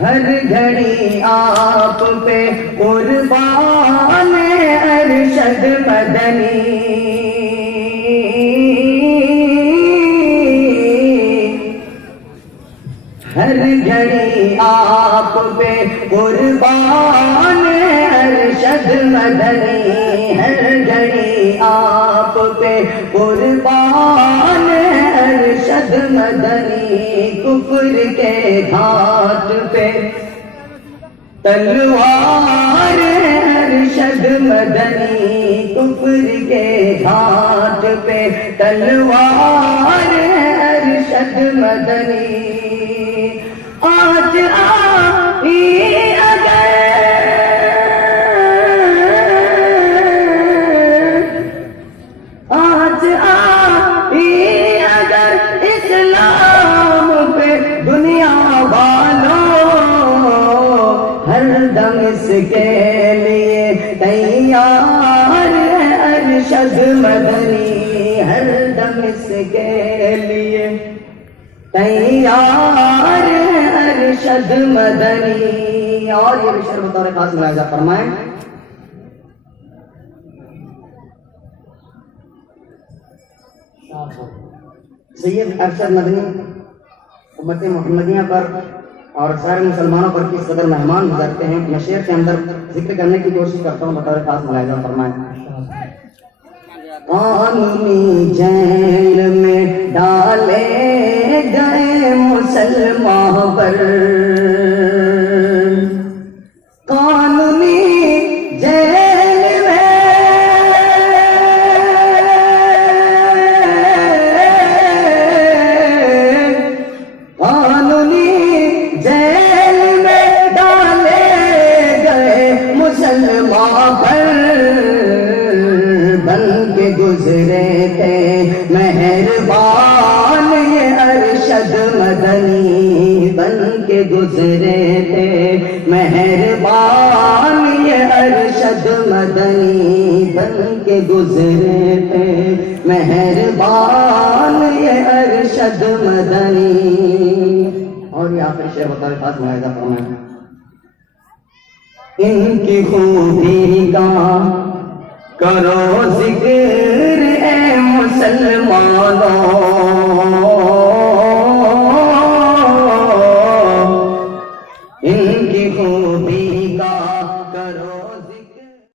ہر گھڑی آپ پہ قربان ارشد مدنی، ہر گھڑی آپ پہ قربان ارشد مدنی، ہر گھڑی آپ پہ قربان ارشد مدنی، کفر کے گھاٹ پہ تلوار ارشد مدنی، کفر کے گھاٹ پہ تلوار ارشد مدنی، آج آئی اگر آج آئی اگر اسلام پہ دنیا والوں، ہر دم اس کے لیے تیار ارشد مدنی، ہر دم اس کے لیے تیار ارشد مدنی۔ اور یہ بھی شعر بطور خاص ملاحظہ فرمائیں، سید ارشد مدنی امت محمدیہ پر اور سارے مسلمانوں پر کس قدر مہمان گزرتے ہیں، میں شعر کے اندر ذکر کرنے کی کوشش کرتا ہوں، بطور خاص ملاحظہ فرمائیں۔ قانونی جیل میں ڈالے گئے مسلمان پر، قانونی جیل میں قانونی جیل میں ڈالے گئے مسلمان پر، بن کے گزرے تھے مہربان یہ ارشد مدنی، بن کے گزرے تھے مہربان یہ ارشد مدنی، بن کے گزرے تھے مہربان یہ ارشد مدنی۔ اور یہ آخری شعر بطور خاص ملاحظہ فرمائیں، ان کی خوبی کا کرو ذکر اے مسلمانوں،